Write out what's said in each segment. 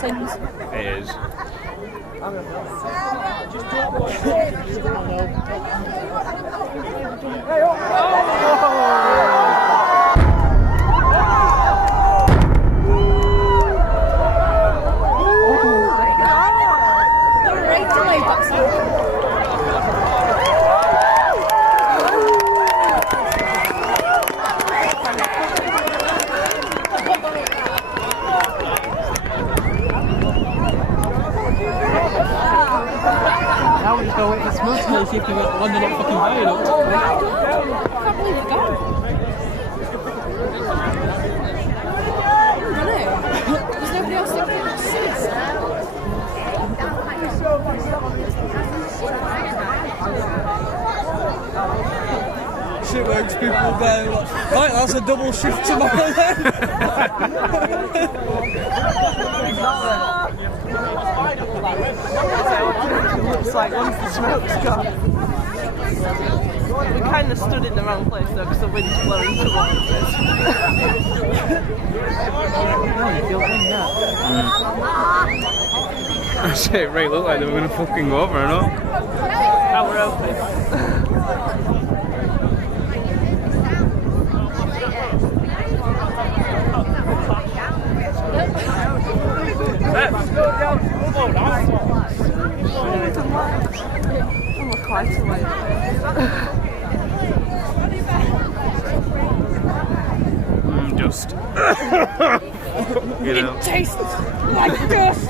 buttons. It is. Now we just go wait for smoke to see if we got one that fucking high enough. I can't believe it's gone. I know. There's nobody else that can assist. Shit works, people go, right, that's a double shift tomorrow then. Looks like once the smoke's gone. We kind of stood in the wrong place though because the wind's blowing towards us. Shit, right, look like they were going to fucking go over or not. Now we're open. We're quite a way. Just. You know. It tastes like dust.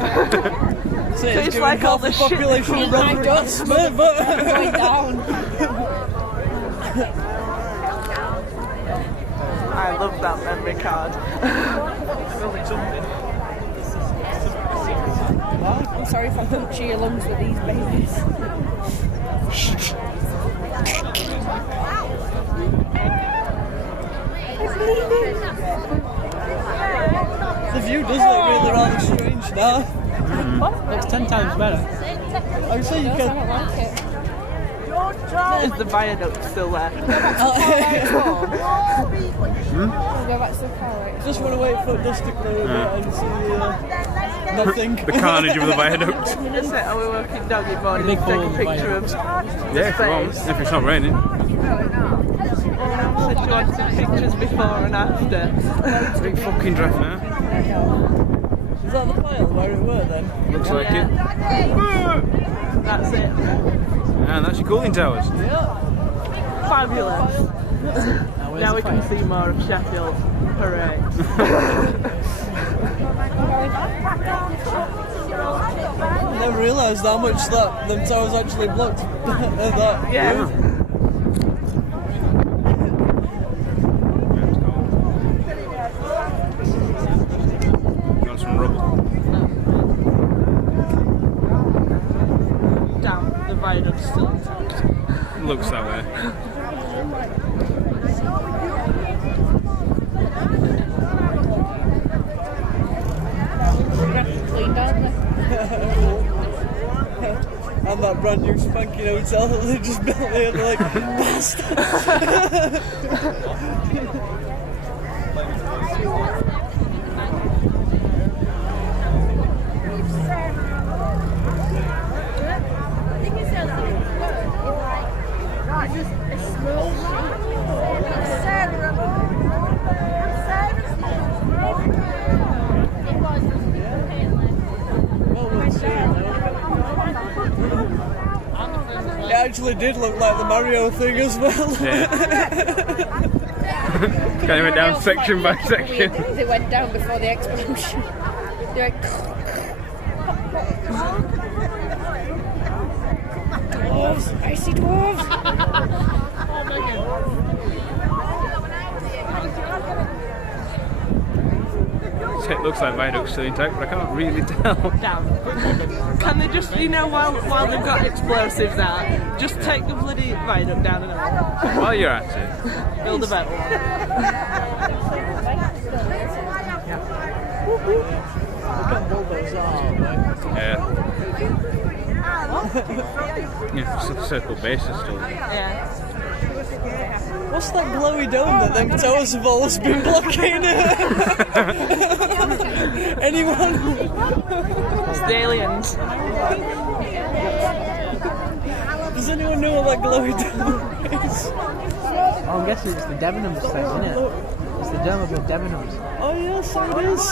Tastes like all the shit. Population of rubber dust, man, but Going down. I love that memory card. I'm sorry if I puncture your lungs with these babies. the view does look really rather strange now. Looks 10 times better. I would say you I can. don't like it. Is the viaduct still there? We'll go back to the car, right? Just want to wait for dust to clear a bit and see nothing. The carnage of the viaduct. Is it? Are we working doggy morning Big to hole take in a the picture of Yeah, if you want, space? if it's not raining. So do you want some pictures before and after? Big fucking draft now. Is that the pile where it were then? Looks like it. That's it. And that's your cooling towers. Fabulous. Now we can see more of Sheffield. Hooray. I never realised how much that them towers actually blocked. that. Yeah. Got some rubble. Damn, the viaduct's still intact. Looks that way. Clean down there. And that brand new spanking hotel that they just built here, they're like, bastards! It actually did look like the Mario thing as well. Yeah. Kind of went down section by section. They went down before the explosion. They're like, dwarves! I see dwarves! It looks like viaduct's still intact, but I can't really tell. Damn. Can they just, you know, while they've got explosives out, just take the bloody viaduct down and out? While you're at it. Build a better one. Yeah. Yeah, it's a circle base is still. Yeah. What's that glowy dome that them towers have always been blocking? Anyone? It's the aliens. Does anyone know what that glowy dome is? Oh, I'm guessing it's the Debenhams thing, isn't it? It's the dome above Debenhams. Oh yeah, so it is.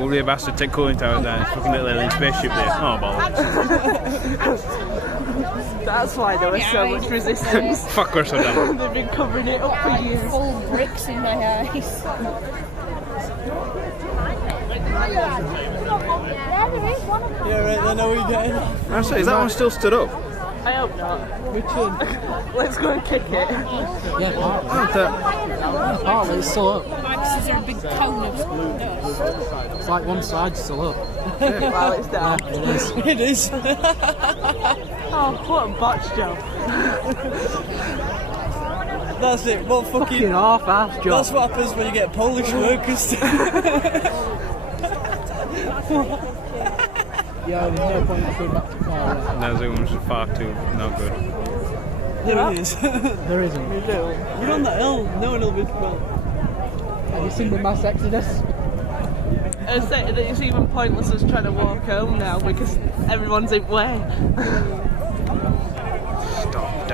Will the bastard take cooling towers down? It's fucking little alien spaceship there. Oh, bollocks. That's why there was so much resistance. Fuck, we're so dumb. They've been covering it up for years. Full bricks in my eyes. Yeah, right, then are we getting? Actually, is that one still stood up? I hope not. Which one? Let's go and kick it. Yeah, partly. Not that. Partly, it's still up. Maxes are a big cone of dust. It's like one side's still up. While it's down. Yeah, it is. It is. Oh, what a botch job. That's it. What Fucking half-ass job. That's what happens when you get Polish workers. Yeah, there's no point in going back to car. No, Zoom's far too not good. There it is. There isn't. We're on that hill. No one will be well. Have you seen the mass exodus? I say that it's even pointless us trying to walk home now because everyone's in way. Stop